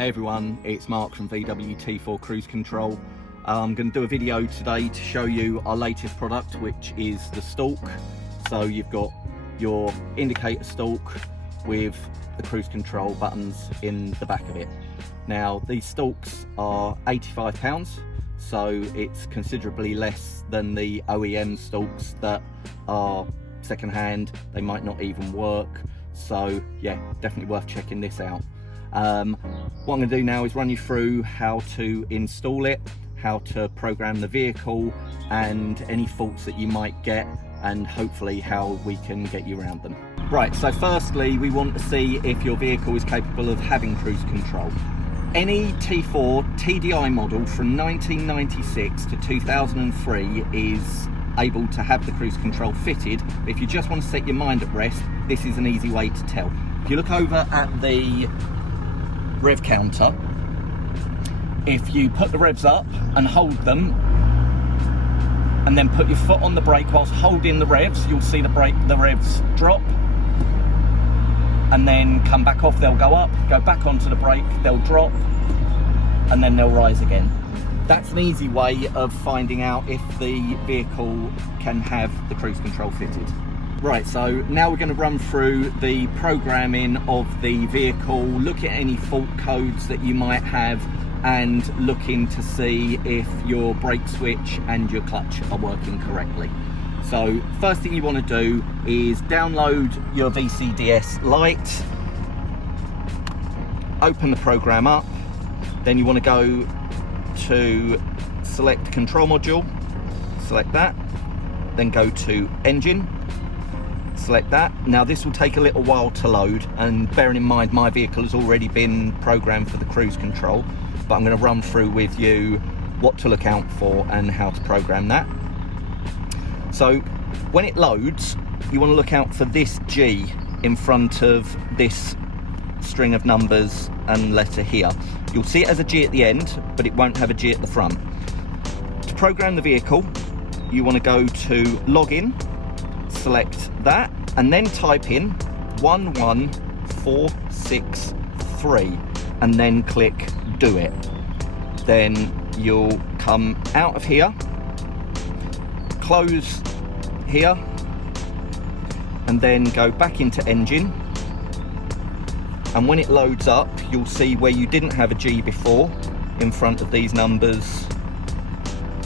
Hey everyone, it's Mark from VWT4 Cruise Control. I'm going to do a video today to show you our latest product, which is the Stalk. So you've got your indicator stalk with the cruise control buttons in the back of it. Now these stalks are £85, so it's considerably less than the OEM stalks that are second-hand. They might not even work, so yeah, definitely worth checking this out. What I'm going to do now is run you through how to install it, how to program the vehicle, and any faults that you might get, and hopefully how we can get you around them. Right, so firstly we want to see if your vehicle is capable of having cruise control. Any T4 TDI model from 1996 to 2003 is able to have the cruise control fitted. If you just want to set your mind at rest, this is an easy way to tell. If you look over at the rev counter, if you put the revs up and hold them and then put your foot on the brake whilst holding the revs, you'll see the revs drop and then come back off. They'll go up, go back onto the brake, they'll drop, and then they'll rise again. That's an easy way of finding out if the vehicle can have the cruise control fitted. Right, so now we're going to run through the programming of the vehicle, look at any fault codes that you might have, and looking to see if your brake switch and your clutch are working correctly. So first thing you want to do is download your VCDS Lite, open the program up, then you want to go to select control module, select that, then go to engine, select that. Now this will take a little while to load, and bearing in mind my vehicle has already been programmed for the cruise control, but I'm going to run through with you what to look out for and how to program that. So when it loads, you want to look out for this G in front of this string of numbers and letter here. You'll see it as a G at the end, but it won't have a G at the front. To program the vehicle, you want to go to login, select that, and then type in 11463 and then click do it. Then you'll come out of here, close here, and then go back into engine. And when it loads up, you'll see where you didn't have a G before in front of these numbers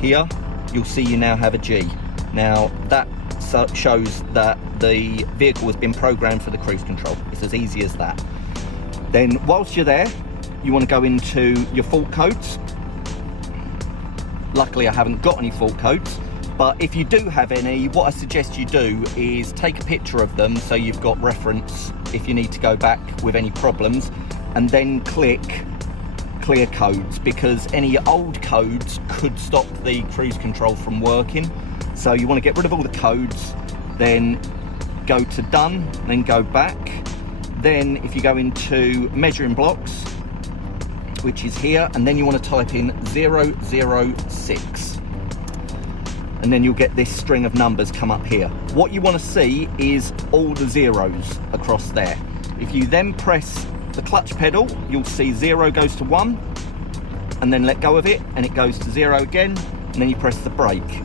here, you'll see you now have a G. Now that shows that the vehicle has been programmed for the cruise control. It's as easy as that. Then whilst you're there, you want to go into your fault codes. Luckily I haven't got any fault codes, but if you do have any, what I suggest you do is take a picture of them so you've got reference if you need to go back with any problems, and then click clear codes, because any old codes could stop the cruise control from working. So you want to get rid of all the codes, then go to done, then go back. Then if you go into measuring blocks, which is here, and then you want to type in 006. And then you'll get this string of numbers come up here. What you want to see is all the zeros across there. If you then press the clutch pedal, you'll see 0 goes to 1, and then let go of it, and it goes to 0 again, and then you press the brake.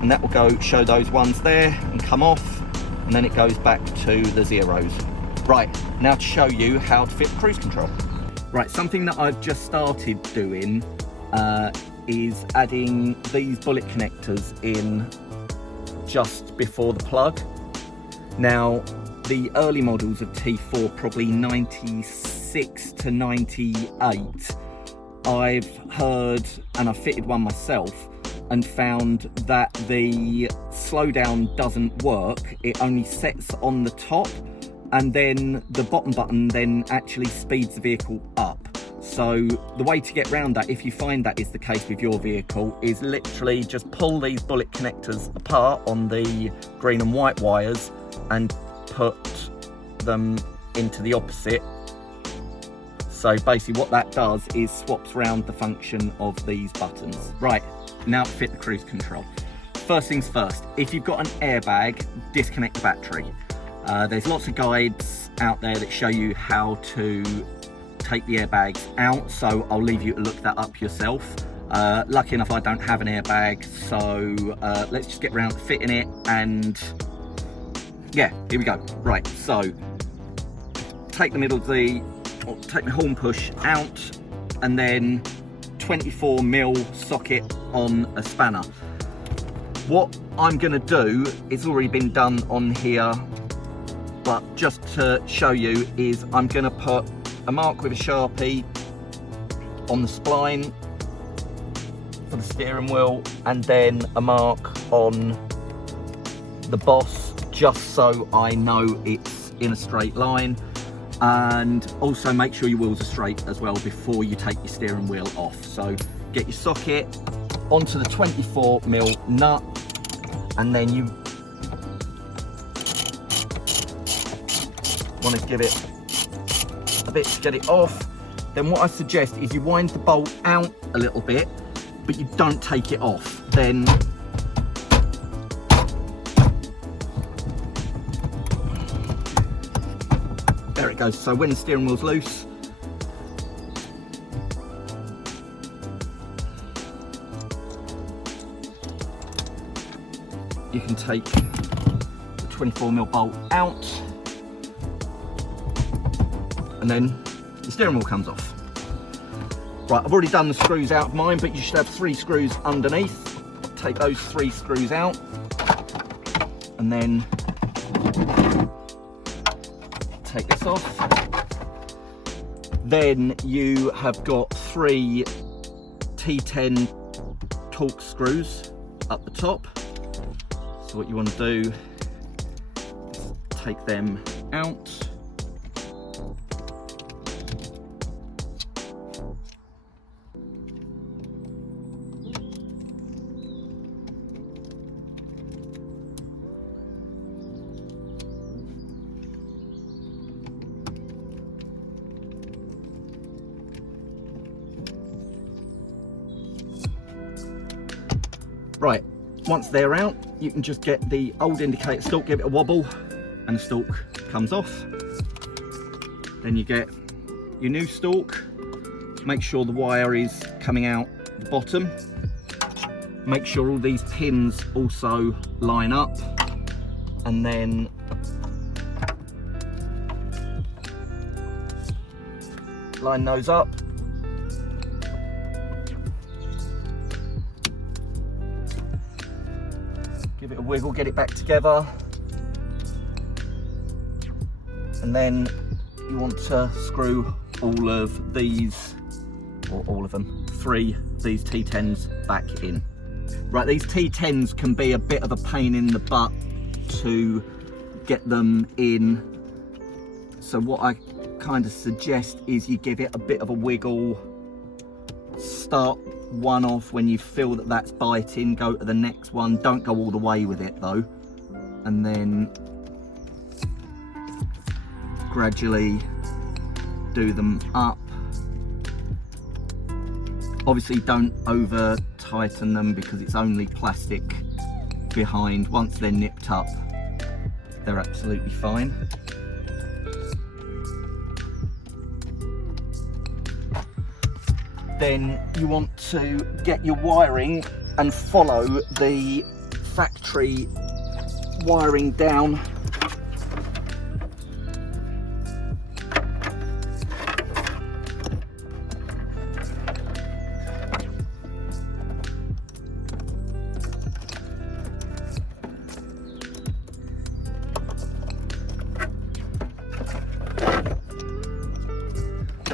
And that will go show those ones there and come off, and then it goes back to the zeros. Right, now to show you how to fit the cruise control. Right, something that I've just started doing is adding these bullet connectors in just before the plug. Now, the early models of T4, probably 96 to 98, I've heard, and I fitted one myself, and found that the slowdown doesn't work. It only sets on the top, and then the bottom button then actually speeds the vehicle up. So the way to get around that, if you find that is the case with your vehicle, is literally just pull these bullet connectors apart on the green and white wires and put them into the opposite. So basically what that does is swaps around the function of these buttons. Right, now to fit the cruise control. First things first, if you've got an airbag, disconnect the battery. There's lots of guides out there that show you how to take the airbags out, so I'll leave you to look that up yourself. Lucky enough I don't have an airbag, so let's just get around to fitting it, and yeah, here we go. Right, so take the middle of take the horn push out, and then 24mm socket on a spanner. What I'm going to do, it's already been done on here, but just to show you, is I'm going to put a mark with a Sharpie on the spline for the steering wheel, and then a mark on the boss, just so I know it's in a straight line. And also make sure your wheels are straight as well before you take your steering wheel off. So get your socket onto the 24mm nut, and then you want to give it a bit to get it off. Then what I suggest is you wind the bolt out a little bit, but you don't take it off. Then there it goes. So when the steering wheel's loose, you can take the 24mm bolt out, and then the steering wheel comes off. Right, I've already done the screws out of mine, but you should have 3 screws underneath. Take those 3 screws out, and then take this off. Then you have got 3 T10 Torx screws up the top. So what you want to do is take them out. Right, once they're out, you can just get the old indicator stalk, give it a wobble, and the stalk comes off. Then you get your new stalk. Make sure the wire is coming out the bottom. Make sure all these pins also line up, and then line those up. Give it a wiggle, get it back together, and then you want to screw all of these, or all of them, 3 of these T10s back in. Right, these T10s can be a bit of a pain in the butt to get them in, so what I kind of suggest is you give it a bit of a wiggle. Start one off when you feel that that's biting, go to the next one, don't go all the way with it though, and then gradually do them up. Obviously don't over tighten them because it's only plastic behind. Once they're nipped up, they're absolutely fine. Then you want to get your wiring and follow the factory wiring down.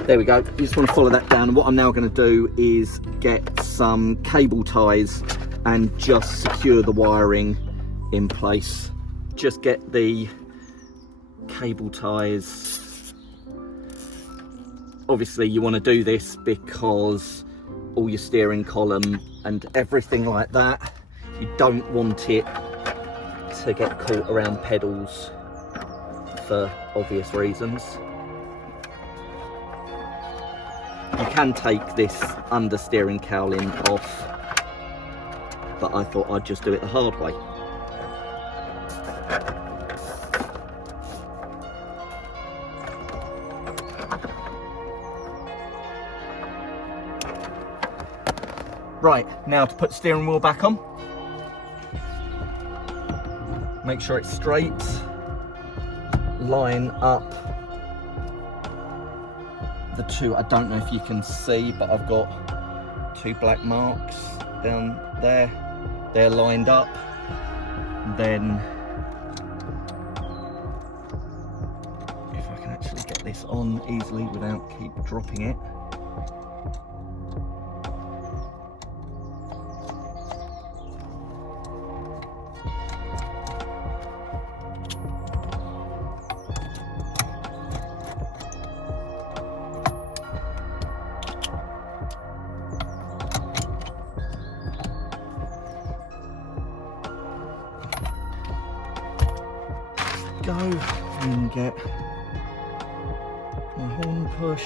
There we go, you just want to follow that down, and what I'm now going to do is get some cable ties and just secure the wiring in place. Just get the cable ties. Obviously you want to do this because all your steering column and everything like that, you don't want it to get caught around pedals for obvious reasons. You can take this understeering cowling off, but I thought I'd just do it the hard way. Right, now to put the steering wheel back on. Make sure it's straight. Line up the two, I don't know if you can see, but I've got 2 black marks down there. They're lined up. Then, if I can actually get this on easily without keep dropping it. Go and get my horn push.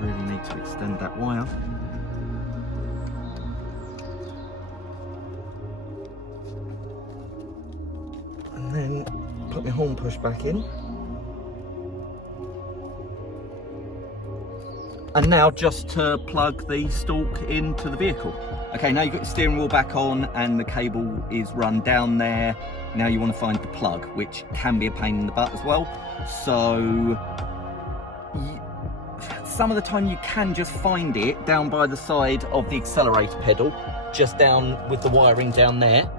Really need to extend that wire. And then put my horn push back in. And now just to plug the Stalk into the vehicle. Okay, now you've got your steering wheel back on and the cable is run down there. Now you want to find the plug, which can be a pain in the butt as well. So, some of the time you can just find it down by the side of the accelerator pedal, just down with the wiring down there.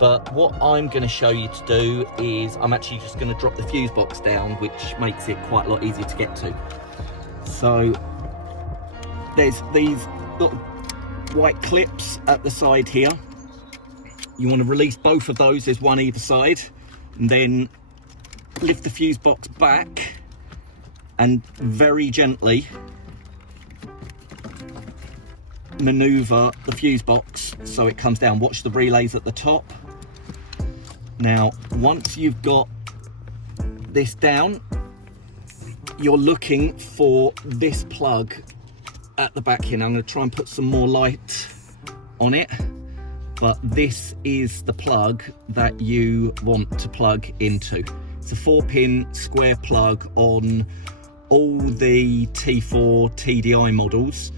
But what I'm going to show you to do is I'm actually just going to drop the fuse box down, which makes it quite a lot easier to get to. So, there's these little white clips at the side here. You want to release both of those, there's one either side, and then lift the fuse box back and very gently maneuver the fuse box so it comes down. Watch the relays at the top. Now, once you've got this down, you're looking for this plug at the back here. Now I'm going to try and put some more light on it, but this is the plug that you want to plug into. It's a 4-pin square plug on all the T4 TDI models.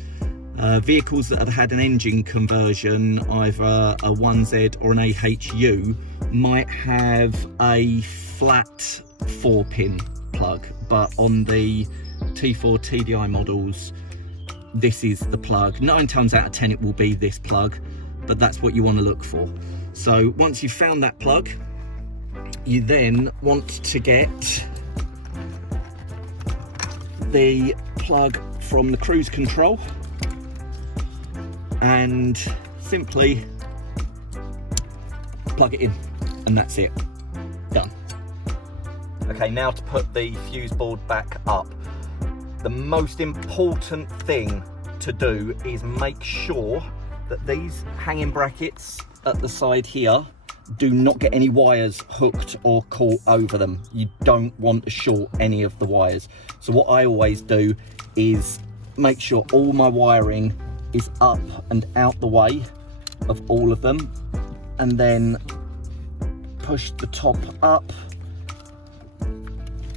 Vehicles that have had an engine conversion, either a 1Z or an AHU, might have a flat 4-pin plug, but on the T4 TDI models, this is the plug. 9 times out of 10 it will be this plug, but that's what you want to look for. So once you've found that plug, you then want to get the plug from the cruise control and simply plug it in, and that's it. Done. Okay, now to put the fuse board back up. The most important thing to do is make sure that these hanging brackets at the side here do not get any wires hooked or caught over them. You don't want to short any of the wires. So what I always do is make sure all my wiring is up and out the way of all of them, and then push the top up.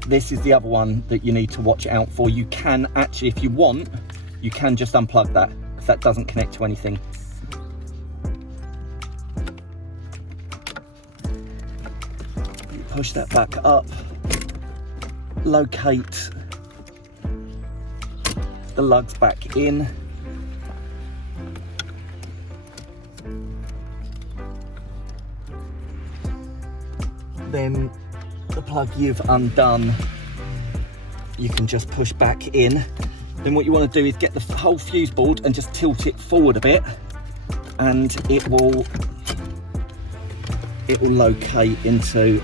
This is the other one that you need to watch out for. You can actually, if you want, you can just unplug that, because that doesn't connect to anything. You push that back up, locate the lugs back in. Then the plug you've undone, you can just push back in. Then what you want to do is get the whole fuse board and just tilt it forward a bit, and it will locate into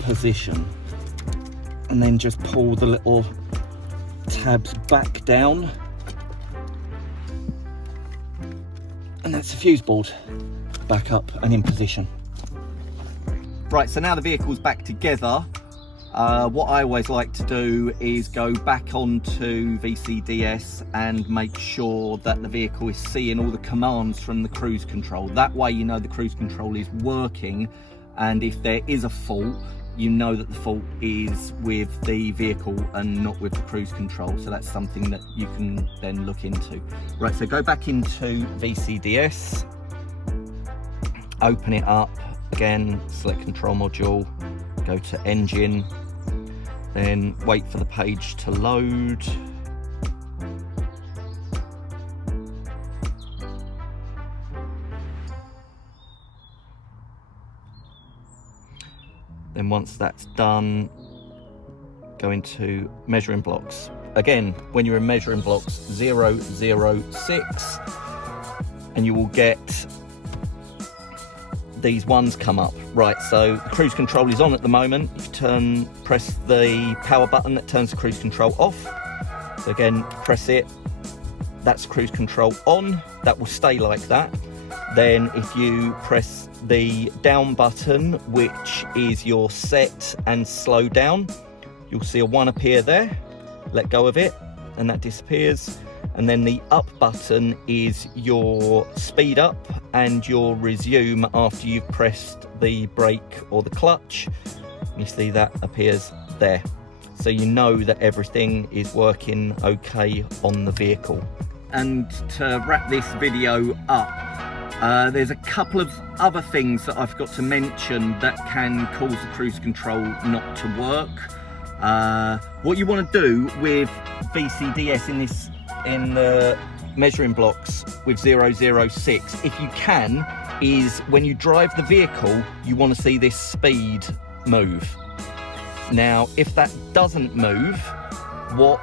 position. And then just pull the little tabs back down, and that's the fuse board back up and in position. Right, so now the vehicle's back together. What I always like to do is go back onto VCDS and make sure that the vehicle is seeing all the commands from the cruise control. That way you know the cruise control is working, and if there is a fault, you know that the fault is with the vehicle and not with the cruise control. So that's something that you can then look into. Right, so go back into VCDS, open it up again, select control module, go to engine, then wait for the page to load. Then once that's done, go into measuring blocks. Again, when you're in measuring blocks 006, and you will get these ones come up. Right, so the cruise control is on at the moment. You press the power button that turns the cruise control off. So again, press it, that's cruise control on. That will stay like that. Then if you press the down button, which is your set and slow down, you'll see a 1 appear there. Let go of it and that disappears. And then the up button is your speed up and your resume after you've pressed the brake or the clutch. You see that appears there. So you know that everything is working okay on the vehicle. And to wrap this video up, there's a couple of other things that I've got to mention that can cause the cruise control not to work. What you want to do with VCDS in the measuring blocks with 006, if you can, is when you drive the vehicle, you want to see this speed move. Now, if that doesn't move, what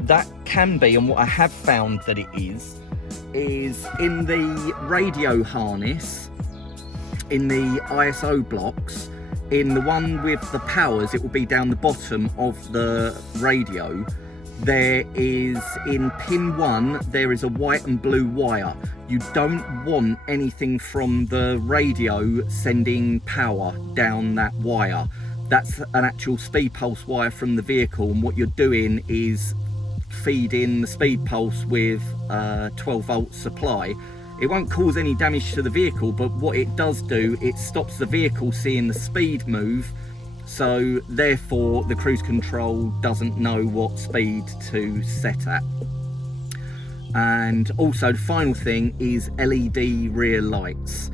that can be, and what I have found that it is in the radio harness, in the ISO blocks, in the one with the powers, it will be down the bottom of the radio. There is, in pin 1, there is a white and blue wire. You don't want anything from the radio sending power down that wire. That's an actual speed pulse wire from the vehicle, and what you're doing is feeding the speed pulse with a 12 volt supply. It won't cause any damage to the vehicle, but what it does do, it stops the vehicle seeing the speed move, so therefore the cruise control doesn't know what speed to set at. And also the final thing is LED rear lights.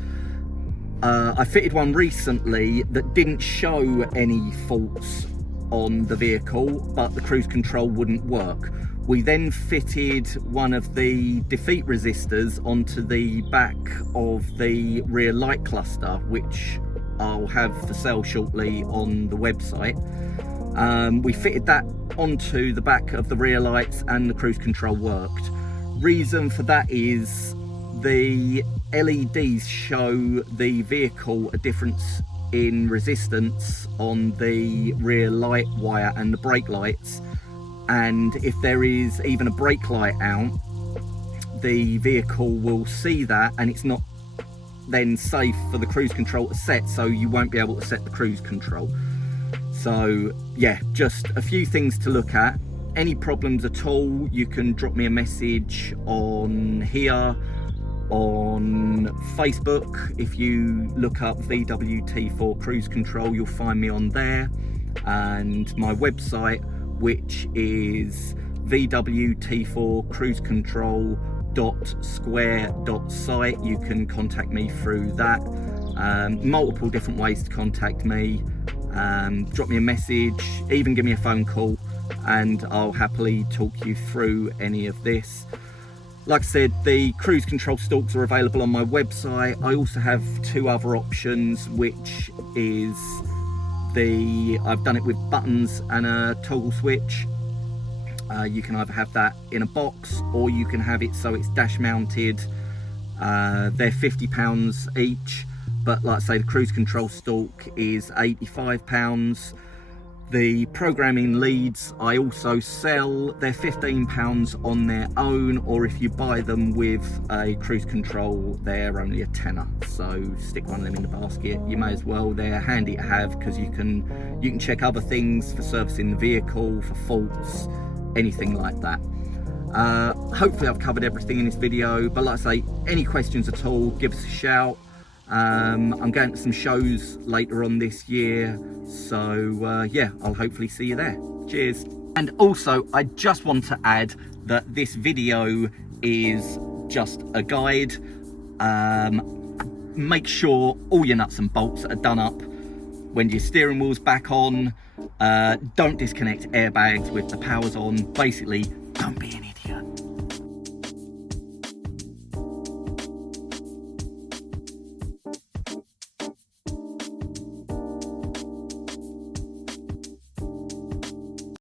I fitted one recently that didn't show any faults on the vehicle, but the cruise control wouldn't work. We then fitted one of the defeat resistors onto the back of the rear light cluster, which I'll have for sale shortly on the website. We fitted that onto the back of the rear lights and the cruise control worked. Reason for that is the LEDs show the vehicle a difference in resistance on the rear light wire and the brake lights, and if there is even a brake light out, the vehicle will see that, and it's not then safe for the cruise control to set, so you won't be able to set the cruise control. So yeah, just a few things to look at. Any problems at all, you can drop me a message on here, on Facebook. If you look up VWT4 Cruise Control, you'll find me on there, and my website, which is VWT4cruisecontrol.square.site. You can contact me through that. Multiple different ways to contact me. Drop me a message, even give me a phone call, and I'll happily talk you through any of this. Like I said, the cruise control stalks are available on my website. I also have 2 other options, which is I've done it with buttons and a toggle switch. You can either have that in a box, or you can have it so it's dash mounted. They're £50 each, but like I say, the cruise control stalk is £85. The programming leads I also sell. They're £15 on their own, or if you buy them with a cruise control, they're only a tenner. So stick one of them in the basket. You may as well. They're handy to have because you can check other things for servicing the vehicle, for faults, anything like that. Hopefully I've covered everything in this video, but like I say, any questions at all, give us a shout. I'm going to some shows later on this year, so yeah, I'll hopefully see you there. Cheers. And also, I just want to add that this video is just a guide. Make sure all your nuts and bolts are done up when your steering wheel's back on. Don't disconnect airbags with the powers on. Basically, don't be an idiot.